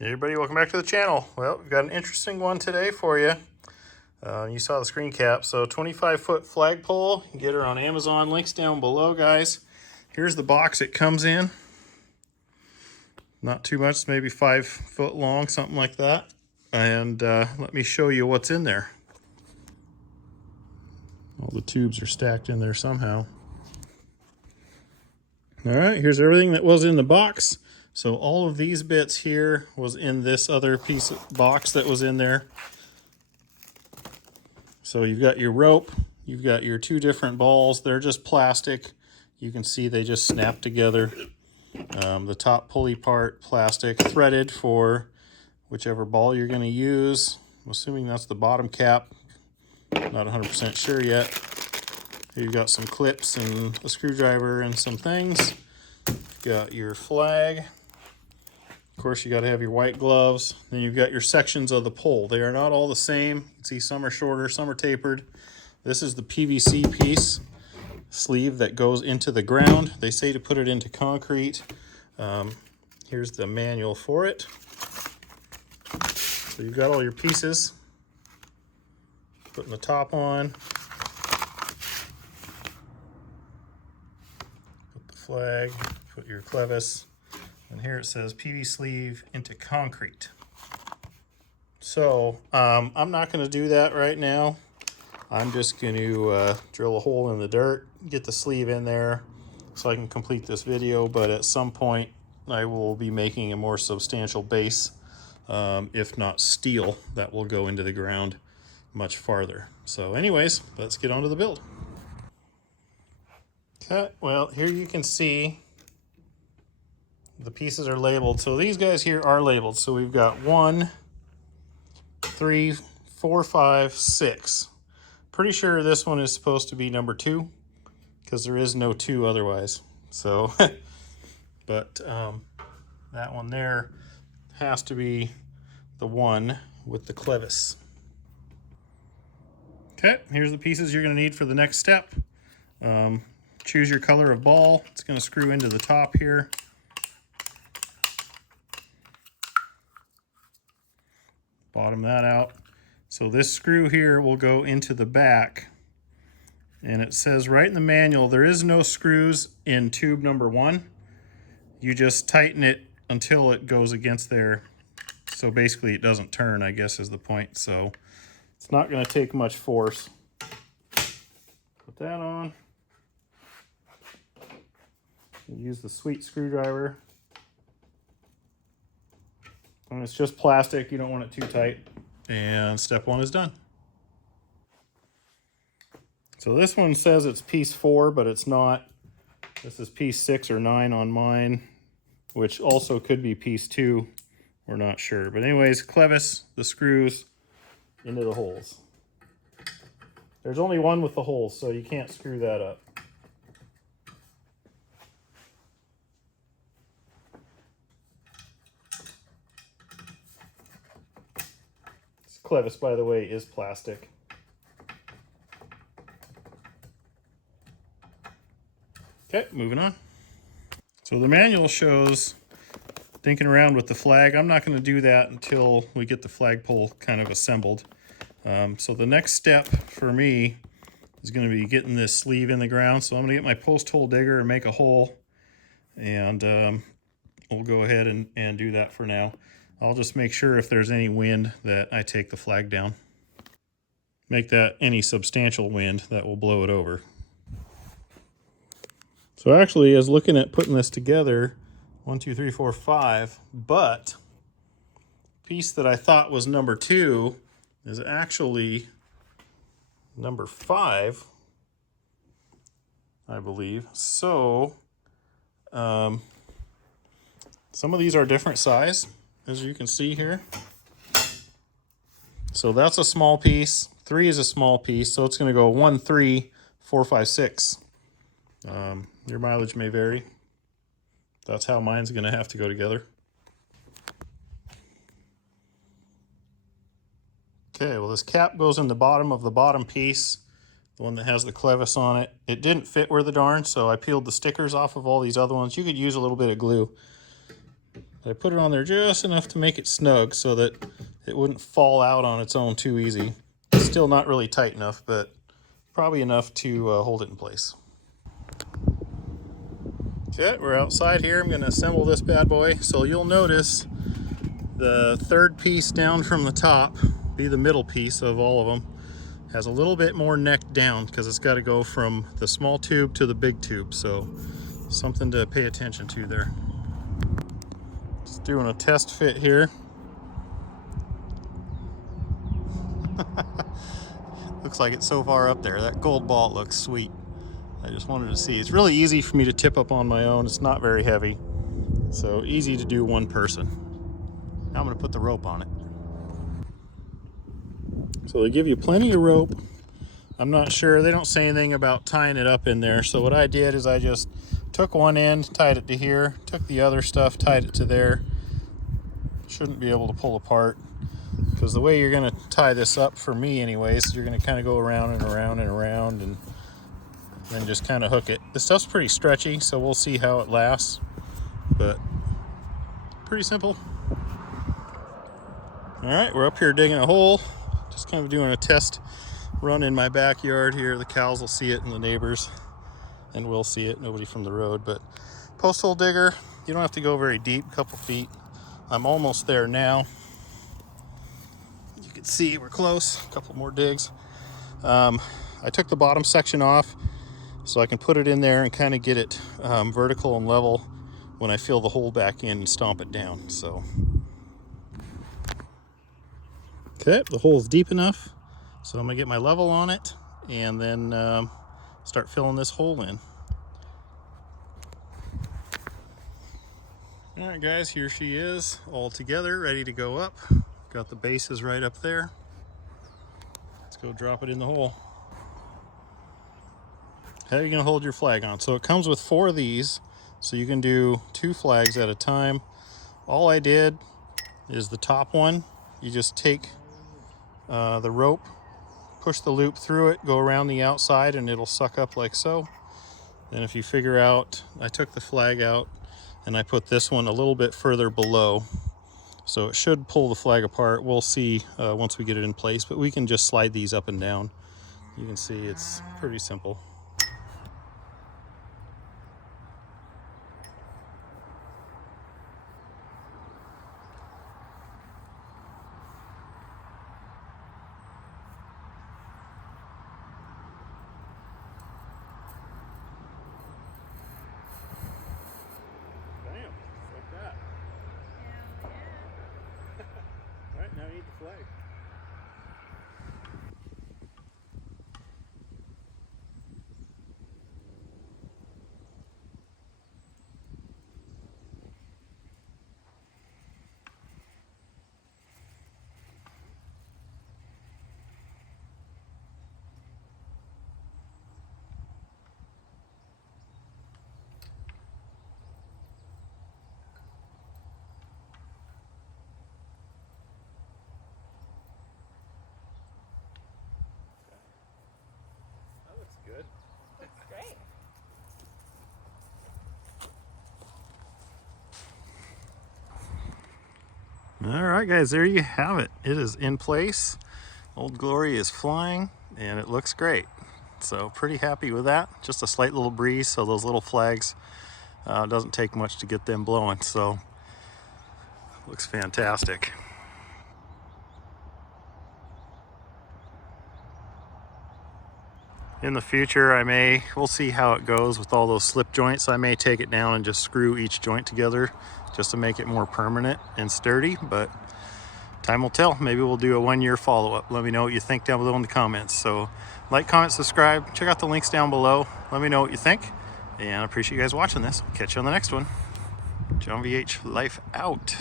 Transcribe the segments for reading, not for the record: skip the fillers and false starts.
Hey everybody, welcome back to the channel. Well, we've got an interesting one today for you. You saw the screen cap. So 25-foot flagpole. You can get her on Amazon. Links down below, guys. Here's the box it comes in. Not too much, maybe 5 foot long, something like that. And let me show you what's in there. All the tubes are stacked in there somehow. All right, here's everything that was in the box. So all of these bits here was in this other piece of box that was in there. So you've got your rope, you've got your 2 different balls. They're just plastic. You can see they just snap together. The top pulley part, plastic, threaded for whichever ball you're going to use. I'm assuming that's the bottom cap. Not 100% sure yet. Here you've got some clips and a screwdriver and some things. You've got your flag. Of course, you got to have your white gloves. Then you've got your sections of the pole. They are not all the same. You can see some are shorter, some are tapered. This is the PVC piece sleeve that goes into the ground. They say to put it into concrete. Here's the manual for it. So you've got all your pieces. Putting the top on. Put the flag, put your clevis. And here it says PV sleeve into concrete. So I'm not going to do that right now. I'm just going to drill a hole in the dirt, get the sleeve in there so I can complete this video. But at some point I will be making a more substantial base, if not steel, that will go into the ground much farther. So anyways, let's get on to the build. Okay, well, here you can see the pieces are labeled. So these guys here are labeled. So we've got 1, 3, 4, 5, 6. Pretty sure this one is supposed to be number 2 because there is no 2 otherwise. So, but that one there has to be the one with the clevis. Okay, here's the pieces you're going to need for the next step. Choose your color of ball. It's going to screw into the top here. Bottom that out. So this screw here will go into the back, and it says right in the manual there is no screws in tube number 1. You just tighten it until it goes against there, so basically it doesn't turn, I guess is the point. So it's not going to take much force. Put that on. Use the sweet screwdriver. And it's just plastic, you don't want it too tight. And step 1 is done. So this one says it's piece 4, but it's not. This is piece 6 or 9 on mine, which also could be piece 2. We're not sure. But anyways, clevis, the screws into the holes. There's only one with the holes, so you can't screw that up. Clevis, by the way, is plastic. Okay, moving on. So the manual shows dinking around with the flag. I'm not going to do that until we get the flagpole kind of assembled. So the next step for me is going to be getting this sleeve in the ground. So I'm going to get my post hole digger and make a hole. And we'll go ahead and do that for now. I'll just make sure if there's any wind that I take the flag down. Make that any substantial wind that will blow it over. So actually, I was looking at putting this together, 1, 2, 3, 4, 5, but the piece that I thought was number 2 is actually number 5, I believe. So some of these are different size, as you can see here. So that's a small piece. 3 is a small piece, so it's going to go 1, 3, 4, 5, 6. Your mileage may vary. That's how mine's going to have to go together. Okay, well, this cap goes in the bottom of the bottom piece, the one that has the clevis on it. It didn't fit worth a darn, so I peeled the stickers off of all these other ones. You could use a little bit of glue. I put it on there just enough to make it snug so that it wouldn't fall out on its own too easy. It's still not really tight enough, but probably enough to hold it in place. Okay, we're outside here. I'm going to assemble this bad boy. So you'll notice the third piece down from the top, be the middle piece of all of them, has a little bit more neck down because it's got to go from the small tube to the big tube. So something to pay attention to there. Just doing a test fit here. Looks like it's so far up there. That gold ball looks sweet. I just wanted to see. It's really easy for me to tip up on my own. It's not very heavy. So easy to do one person. Now I'm going to put the rope on it. So they give you plenty of rope. I'm not sure. They don't say anything about tying it up in there. So what I did is I just took one end, tied it to here, took the other stuff, tied it to there. Shouldn't be able to pull apart. Because the way you're going to tie this up, for me anyways, you're going to kind of go around and around and around and then just kind of hook it. This stuff's pretty stretchy, so we'll see how it lasts, but pretty simple. All right, we're up here digging a hole, just kind of doing a test run in my backyard here. The cows will see it and the neighbors, and we'll see it, nobody from the road. But post hole digger, you don't have to go very deep, a couple feet. I'm almost there now. You can see we're close, a couple more digs. I took the bottom section off so I can put it in there and kind of get it vertical and level when I fill the hole back in and stomp it down. So, okay, the hole is deep enough, so I'm gonna get my level on it and then start filling this hole in. All right, guys, here she is, all together, ready to go up. Got the bases right up there. Let's go drop it in the hole. How are you going to hold your flag on? So it comes with 4 of these, so you can do 2 flags at a time. All I did is the top one. You just take the rope, push the loop through it, go around the outside, and it'll suck up like so. Then if you figure out, I took the flag out and I put this one a little bit further below. So it should pull the flag apart. We'll see once we get it in place, but we can just slide these up and down. You can see it's pretty simple. Now you need the flag. Good. Looks great. All right, guys, there you have it. It is in place. Old Glory is flying, and it looks great. So pretty happy with that. Just a slight little breeze, so those little flags, doesn't take much to get them blowing. So looks fantastic. In the future, we'll see how it goes with all those slip joints. I may take it down and just screw each joint together just to make it more permanent and sturdy, but time will tell. Maybe we'll do a 1-year follow-up. Let me know what you think down below in the comments. So like, comment, subscribe, check out the links down below. Let me know what you think, and I appreciate you guys watching this. Catch you on the next one. John VH, life out.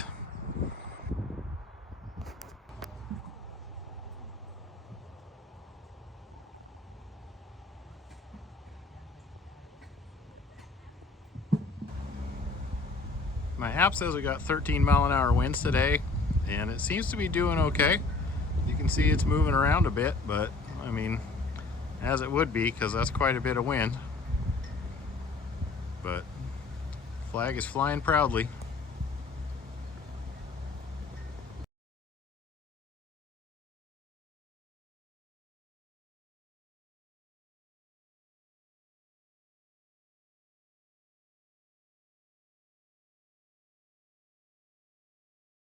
My app says we got 13-mile-an-hour winds today, and it seems to be doing okay. You can see it's moving around a bit, but I mean, as it would be, because that's quite a bit of wind. But flag is flying proudly.